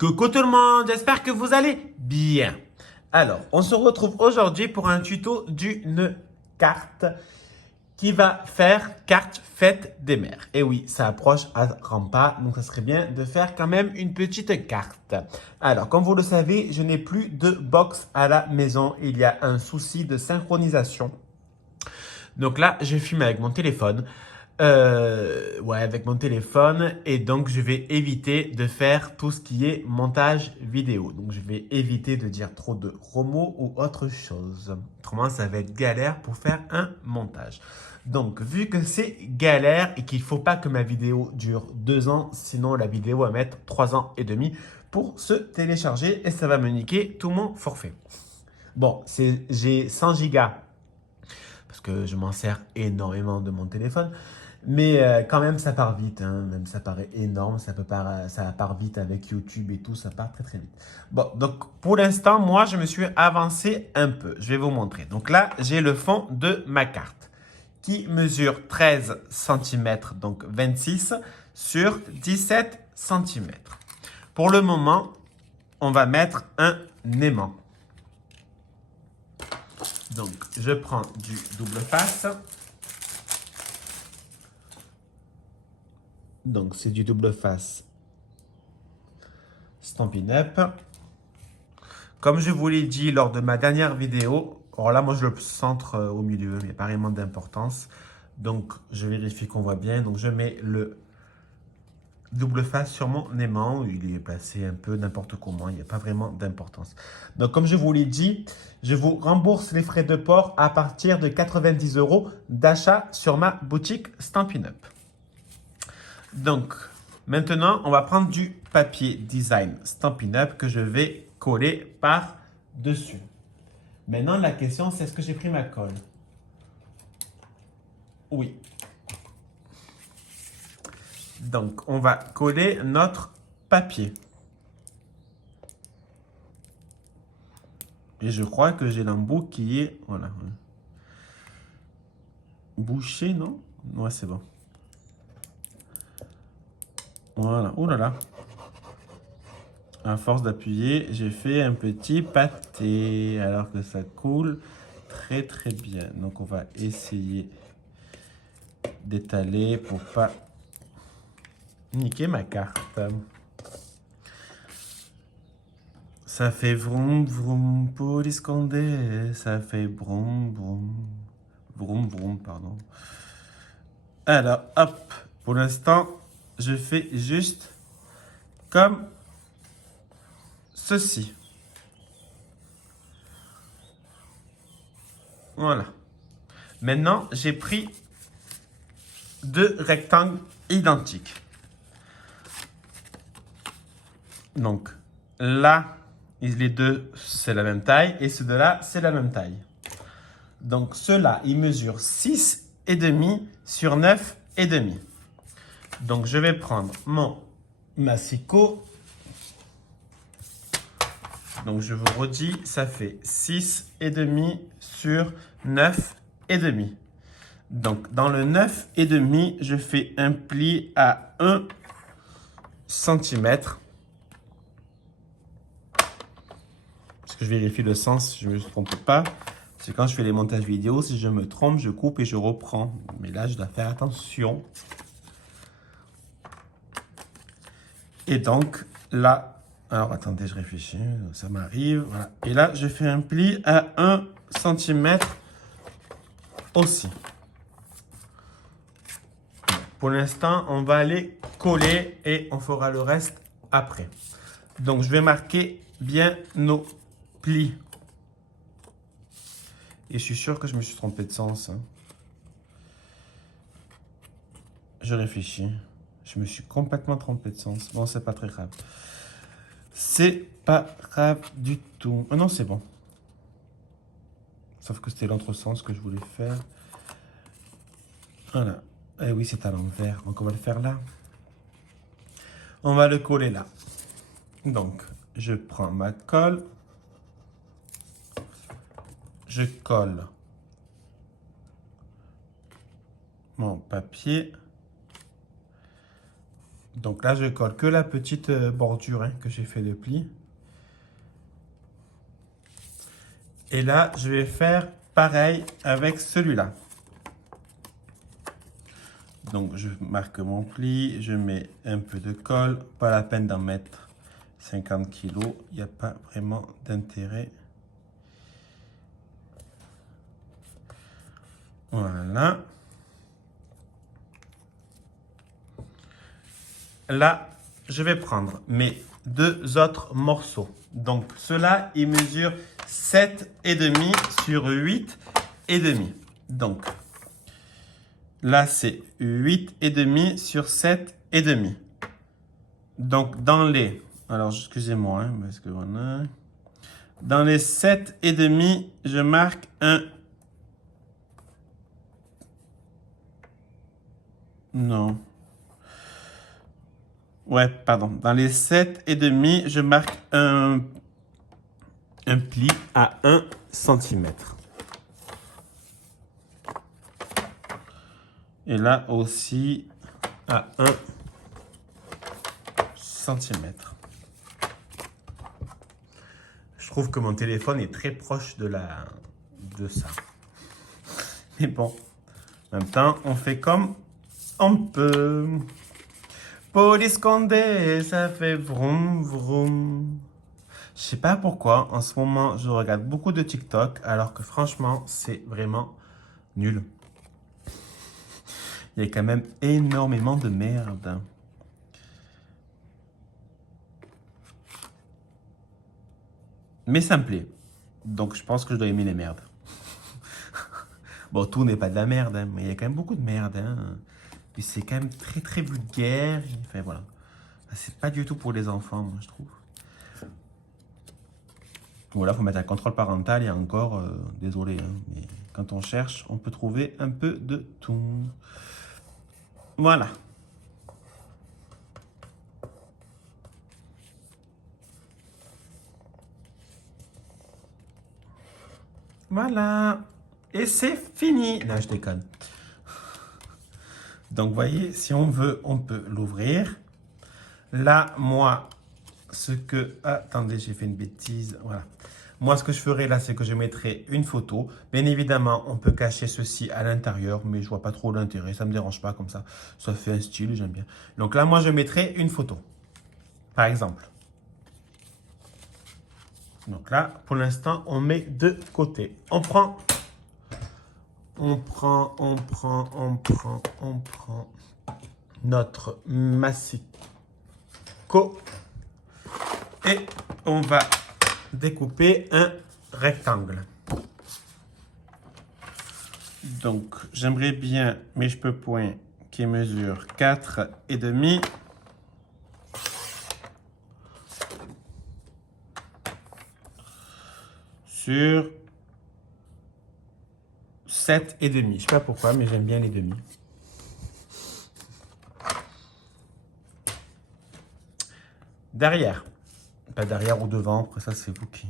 Coucou tout le monde, j'espère que vous allez bien. Alors, on se retrouve aujourd'hui pour un tuto d'une carte qui va faire carte fête des mères. Et oui, ça approche à grands pas, donc ça serait bien de faire quand même une petite carte. Alors, comme vous le savez, je n'ai plus de box à la maison. Il y a un souci de synchronisation. Donc là, je filme avec mon téléphone. Ouais, avec mon téléphone. Et donc, je vais éviter de faire tout ce qui est montage vidéo. Donc, je vais éviter de dire trop de gros mots ou autre chose. Autrement, ça va être galère pour faire un montage. Donc, vu que c'est galère et qu'il ne faut pas que ma vidéo dure 2 ans, sinon la vidéo va mettre 3 ans et demi pour se télécharger et ça va me niquer tout mon forfait. Bon, j'ai 100 gigas parce que je m'en sers énormément de mon téléphone. Mais quand même, ça part vite. Hein. Même ça paraît énorme. Ça part vite avec YouTube et tout. Ça part très très vite. Bon, donc pour l'instant, moi, je me suis avancé un peu. Je vais vous montrer. Donc là, j'ai le fond de ma carte qui mesure 13 cm, donc 26 sur 17 cm. Pour le moment, on va mettre un aimant. Donc, je prends du double face. Donc, c'est du double face Stampin' Up. Comme je vous l'ai dit lors de ma dernière vidéo, alors là, moi, je le centre au milieu, il n'y a pas vraiment d'importance. Donc, je vérifie qu'on voit bien. Donc, je mets le double face sur mon aimant. Il est placé un peu n'importe comment, il n'y a pas vraiment d'importance. Donc, comme je vous l'ai dit, je vous rembourse les frais de port à partir de 90 € d'achat sur ma boutique Stampin' Up. Donc, maintenant, on va prendre du papier design Stampin' Up que je vais coller par-dessus. Maintenant, la question, c'est est-ce que j'ai pris ma colle? Oui. Donc, on va coller notre papier. Et je crois que j'ai l'embout qui est... Voilà. Bouché, non? Ouais, c'est bon. Voilà. Oh là là. À force d'appuyer, j'ai fait un petit pâté alors que ça coule très très bien. Donc, on va essayer d'étaler pour pas niquer ma carte. Ça fait vroom vroom police condé, ça fait vroom vroom, vroom vroom, pardon. Alors, hop, pour l'instant, je fais juste comme ceci. Voilà. Maintenant, j'ai pris 2 rectangles identiques. Donc, là, les deux, c'est la même taille et ceux de là, c'est la même taille. Donc, ceux-là, ils mesurent 6,5 sur 9,5. Donc, je vais prendre mon massicot. Donc, je vous redis, ça fait 6,5 sur 9,5. Donc, dans le 9,5, je fais un pli à 1 cm. Parce que je vérifie le sens, je ne me trompe pas. C'est quand je fais les montages vidéo, si je me trompe, je coupe et je reprends. Mais là, je dois faire attention. Et donc, là, alors attendez, je réfléchis, ça m'arrive. Voilà. Et là, je fais un pli à 1 cm aussi. Pour l'instant, on va aller coller et on fera le reste après. Donc, je vais marquer bien nos plis. Et je suis sûr que je me suis trompé de sens. Hein. Je réfléchis. Je me suis complètement trompé de sens. Bon, c'est pas très grave. C'est pas grave du tout. Oh non, c'est bon. Sauf que c'était l'autre sens que je voulais faire. Voilà. Eh oui, c'est à l'envers. Donc, on va le faire là. On va le coller là. Donc, je prends ma colle. Je colle mon papier Donc là, je colle que la petite bordure hein, que j'ai fait de pli. Et là, je vais faire pareil avec celui-là. Donc, je marque mon pli, je mets un peu de colle. Pas la peine d'en mettre 50 kg, il n'y a pas vraiment d'intérêt. Voilà. Là, je vais prendre mes deux autres morceaux. Donc, ceux-là, ils mesurent 7,5 sur 8,5. Donc, là, c'est 8,5 sur 7,5. Donc, dans les... Alors, excusez-moi, hein, parce que voilà. Dans les 7,5, je marque un... Non. Ouais, pardon. Dans les 7,5, je marque un pli à 1 cm. Et là aussi à 1 cm. Je trouve que mon téléphone est très proche de ça. Mais bon, en même temps, on fait comme on peut. Police Condé, ça fait vroom vroom. Je sais pas pourquoi, en ce moment, je regarde beaucoup de TikTok, alors que franchement, c'est vraiment nul. Il y a quand même énormément de merde. Mais ça me plaît. Donc je pense que je dois aimer les merdes. Bon, tout n'est pas de la merde, hein, mais il y a quand même beaucoup de merde. Hein. Puis c'est quand même très très vulgaire. Enfin voilà. C'est pas du tout pour les enfants, moi je trouve. Voilà, faut mettre un contrôle parental et encore, désolé, hein, mais quand on cherche, on peut trouver un peu de tout. Voilà. Voilà. Et c'est fini. Là, je déconne. Donc, vous voyez, si on veut, on peut l'ouvrir. Là, moi, ce que... Attendez, j'ai fait une bêtise. Voilà. Moi, ce que je ferai là, c'est que je mettrai une photo. Bien évidemment, on peut cacher ceci à l'intérieur, mais je vois pas trop l'intérêt. Ça me dérange pas comme ça. Ça fait un style, j'aime bien. Donc là, moi, je mettrai une photo. Par exemple. Donc là, pour l'instant, on met de côté. On prend notre massicot et on va découper un rectangle. Donc, j'aimerais bien mes cheveux points qui mesurent 4,5 sur 7,5. Je sais pas pourquoi, mais j'aime bien les demi. Derrière. Pas derrière ou devant, après ça c'est vous qui...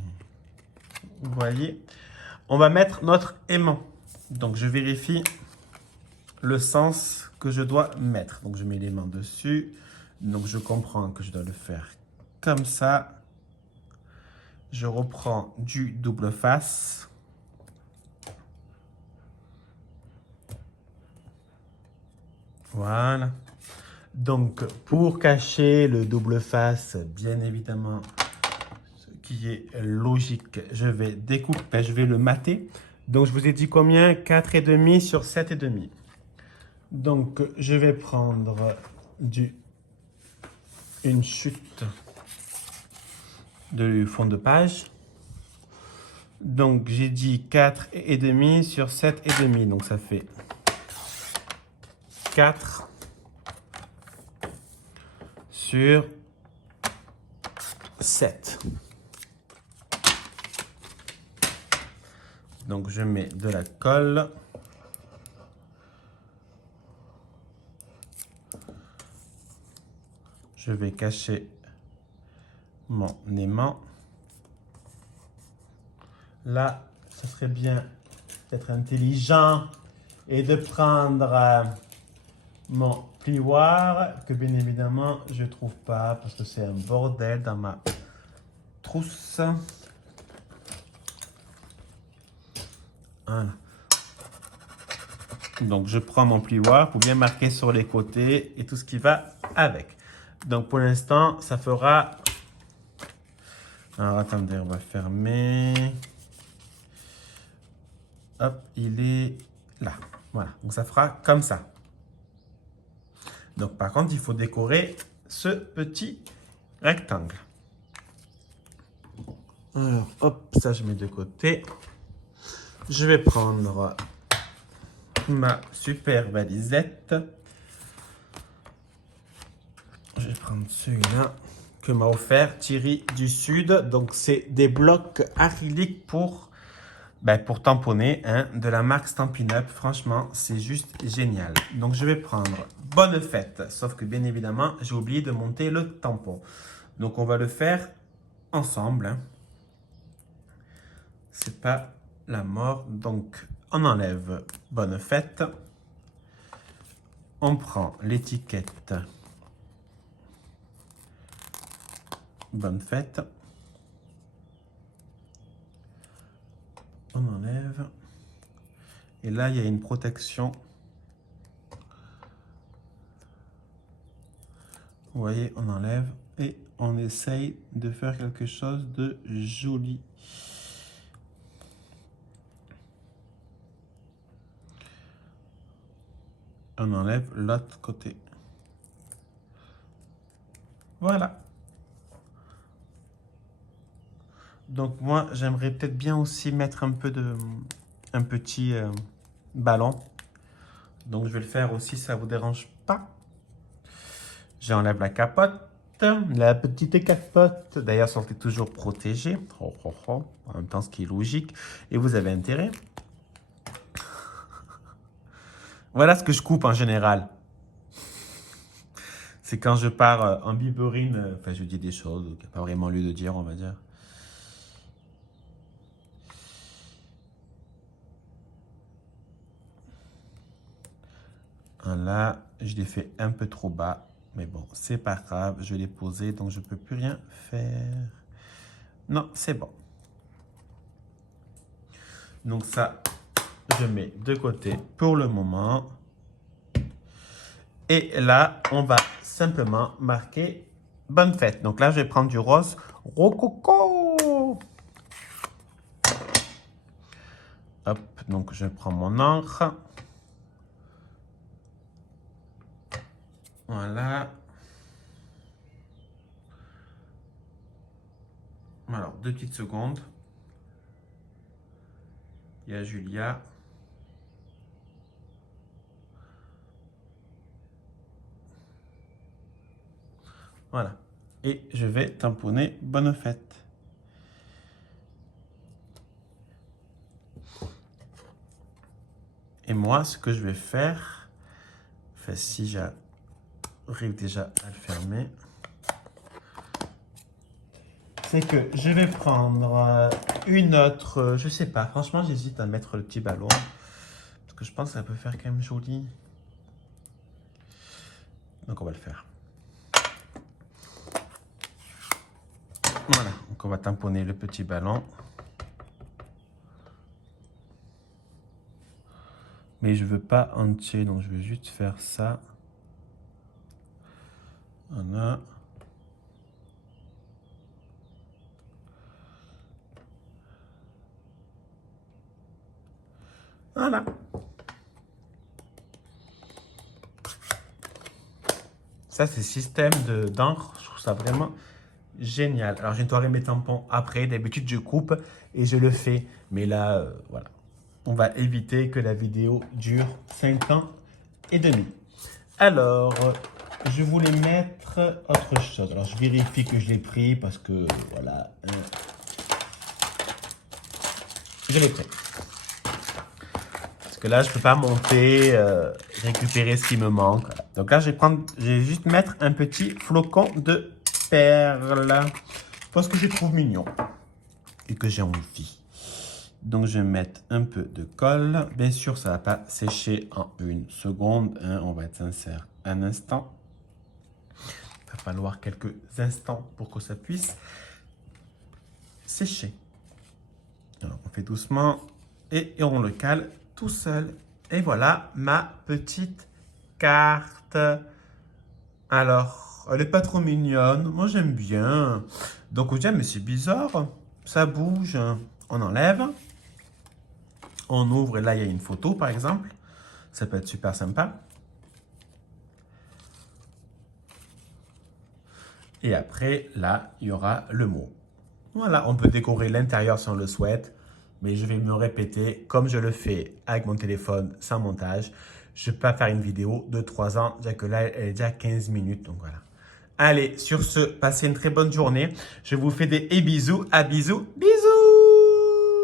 Vous voyez. On va mettre notre aimant. Donc je vérifie le sens que je dois mettre. Donc je mets l'aimant dessus. Donc je comprends que je dois le faire comme ça. Je reprends du double face. Voilà. Donc, pour cacher le double face, bien évidemment, ce qui est logique, je vais découper, je vais le mater. Donc, je vous ai dit combien? 4,5 sur 7,5. Donc, je vais prendre une chute de fond de page. Donc, j'ai dit 4,5 sur 7,5. Donc, ça fait 4 sur 7. Donc, je mets de la colle. Je vais cacher mon aimant. Là, ce serait bien d'être intelligent et de prendre mon plioir que bien évidemment je trouve pas parce que c'est un bordel dans ma trousse. Voilà. Donc je prends mon plioir pour bien marquer sur les côtés et tout ce qui va avec. Donc pour l'instant ça fera... Alors attendez, on va fermer. Hop, il est là. Voilà, donc ça fera comme ça. Donc par contre, il faut décorer ce petit rectangle. Alors, hop, ça je mets de côté. Je vais prendre ma super valisette. Je vais prendre celui-là que m'a offert Thierry du Sud. Donc c'est des blocs acryliques pour tamponner, hein, de la marque Stampin' Up. Franchement, c'est juste génial. Donc, je vais prendre Bonne Fête. Sauf que, bien évidemment, j'ai oublié de monter le tampon. Donc, on va le faire ensemble. Hein. C'est pas la mort. Donc, on enlève Bonne Fête. On prend l'étiquette Bonne Fête. On enlève. Et là, il y a une protection. Vous voyez, on enlève et on essaye de faire quelque chose de joli. On enlève l'autre côté. Voilà. Donc moi, j'aimerais peut-être bien aussi mettre un petit ballon. Donc je vais le faire aussi, ça vous dérange pas. J'enlève la capote, la petite capote. D'ailleurs, sortez toujours protégé. En même temps, ce qui est logique. Et vous avez intérêt. Voilà ce que je coupe en général. C'est quand je pars en biberine. Enfin, je dis des choses qu'il n'y a pas vraiment lieu de dire, on va dire. Là, je l'ai fait un peu trop bas. Mais bon, c'est pas grave. Je l'ai posé, donc je ne peux plus rien faire. Non, c'est bon. Donc ça, je mets de côté pour le moment. Et là, on va simplement marquer Bonne Fête. Donc là, je vais prendre du rose rococo. Hop, donc je prends mon encre. Voilà. Alors, 2 petites secondes. Il y a Julia. Voilà. Et je vais tamponner Bonne Fête. Et moi, ce que je vais faire, enfin, si j'arrive déjà à le fermer, c'est que je vais prendre une autre, je sais pas, franchement, j'hésite à mettre le petit ballon, parce que je pense que ça peut faire quand même joli. Donc, on va le faire. Voilà, donc on va tamponner le petit ballon. Mais je veux pas entier, donc je veux juste faire ça. Voilà. Voilà. Ça, c'est système d'encre. Je trouve ça vraiment génial. Alors, je nettoierai mes tampons après. D'habitude, je coupe et je le fais. Mais là, voilà. On va éviter que la vidéo dure 5 ans et demi. Alors, je voulais mettre autre chose. Alors, je vérifie que je l'ai pris parce que, voilà. Je l'ai pris. Parce que là, je ne peux pas monter, récupérer ce qui me manque. Donc là, je vais juste mettre un petit flocon de perles. Parce que je trouve mignon. Et que j'ai envie. Donc, je vais mettre un peu de colle. Bien sûr, ça ne va pas sécher en une seconde, hein. On va être sincère un instant. Il va falloir quelques instants pour que ça puisse sécher. Alors, on fait doucement et on le cale tout seul. Et voilà ma petite carte. Alors, elle n'est pas trop mignonne. Moi, j'aime bien. Donc, vous dites, mais c'est bizarre. Ça bouge. On enlève. On ouvre et là, il y a une photo, par exemple. Ça peut être super sympa. Et après, là, il y aura le mot. Voilà, on peut décorer l'intérieur si on le souhaite. Mais je vais me répéter comme je le fais avec mon téléphone sans montage. Je ne peux pas faire une vidéo de 3 ans, déjà que là, elle est déjà 15 minutes. Donc voilà. Allez, sur ce, passez une très bonne journée. Je vous fais des bisous. À bisous. Bisous.